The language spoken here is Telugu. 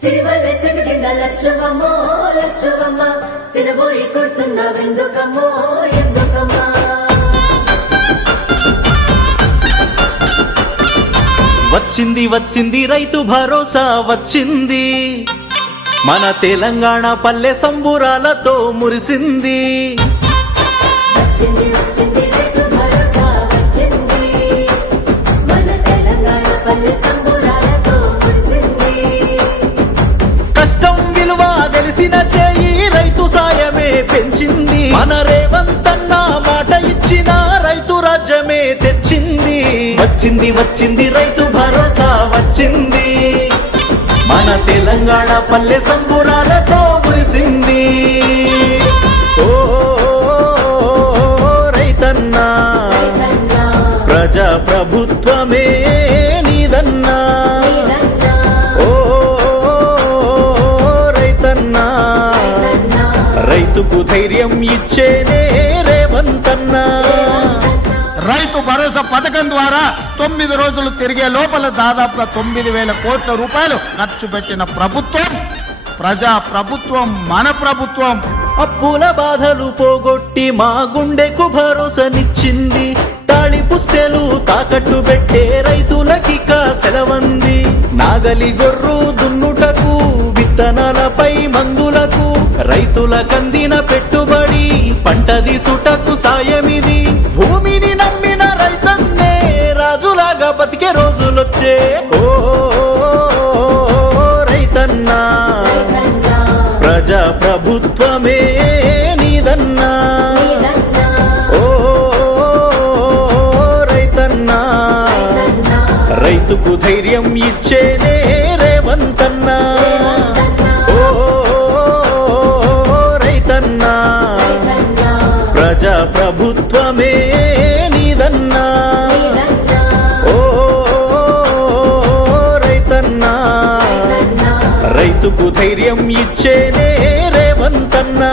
సిరివల్లె సిరిగింద లచ్చవమ్మో లచ్చవమ్మ సిరబోయి కూర్చున్నావెందుకమ్మో ఎందుకమ్మా వచ్చింది వచ్చింది రైతు భరోసా వచ్చింది మన తెలంగాణ పల్లె సంబురాలతో మురిసింది వచ్చింది వచ్చింది రైతు భరోసా వచ్చింది మన తెలంగాణ పల్లె సంబురాలతో మురిసింది కష్టం విలువ తెలిసిన చేయి రైతు సాయమే పెంచింది మన రేవంతన్న మాట ఇచ్చిన రైతు రాజ్యమే తెచ్చింది వచ్చింది వచ్చింది రైతు భరోసా వచ్చింది మన తెలంగాణ పల్లె సంబురాలతో మురిసింది ఓ రైతన్నా ప్రజా ప్రభుత్వమే నీదన్నా ఓ రైతన్నా రైతుకు ధైర్యం ఇచ్చేనే రేవంతన్నా రైతు భరోసా పథకం ద్వారా 9 రోజులు తిరిగే లోపల దాదాపుగా 9,000 కోట్ల రూపాయలు ఖర్చు పెట్టిన ప్రభుత్వం ప్రజా ప్రభుత్వం మన ప్రభుత్వం. అప్పుల బాధలు పోగొట్టి మా గుండెకు భరోసానిచ్చింది తాళి పుస్తెలు తాకట్టు పెట్టే రైతులకిక సెలవంది నాగలి గొర్రు దున్నుటకు విత్తనాలపై మందులకు రైతులకందిన పెట్టుబడి పంట దిసుటకు సాయమిది భూమిని నమ్మిన రైతన్నే రాజులాగా బతికే రోజులొచ్చే ఓ రైతన్నా ప్రజా ప్రభుత్వమే నీదన్నా ఓ రైతన్నా రైతుకు ధైర్యం ఇచ్చేనే రేవంతన్నా ఓ రైతన్నా ప్రజా ప్రభుత్వమే నీదన్నా ఓ రైతన్నా రైతుకు ధైర్యం ఇచ్చేనే రేవంతన్నా.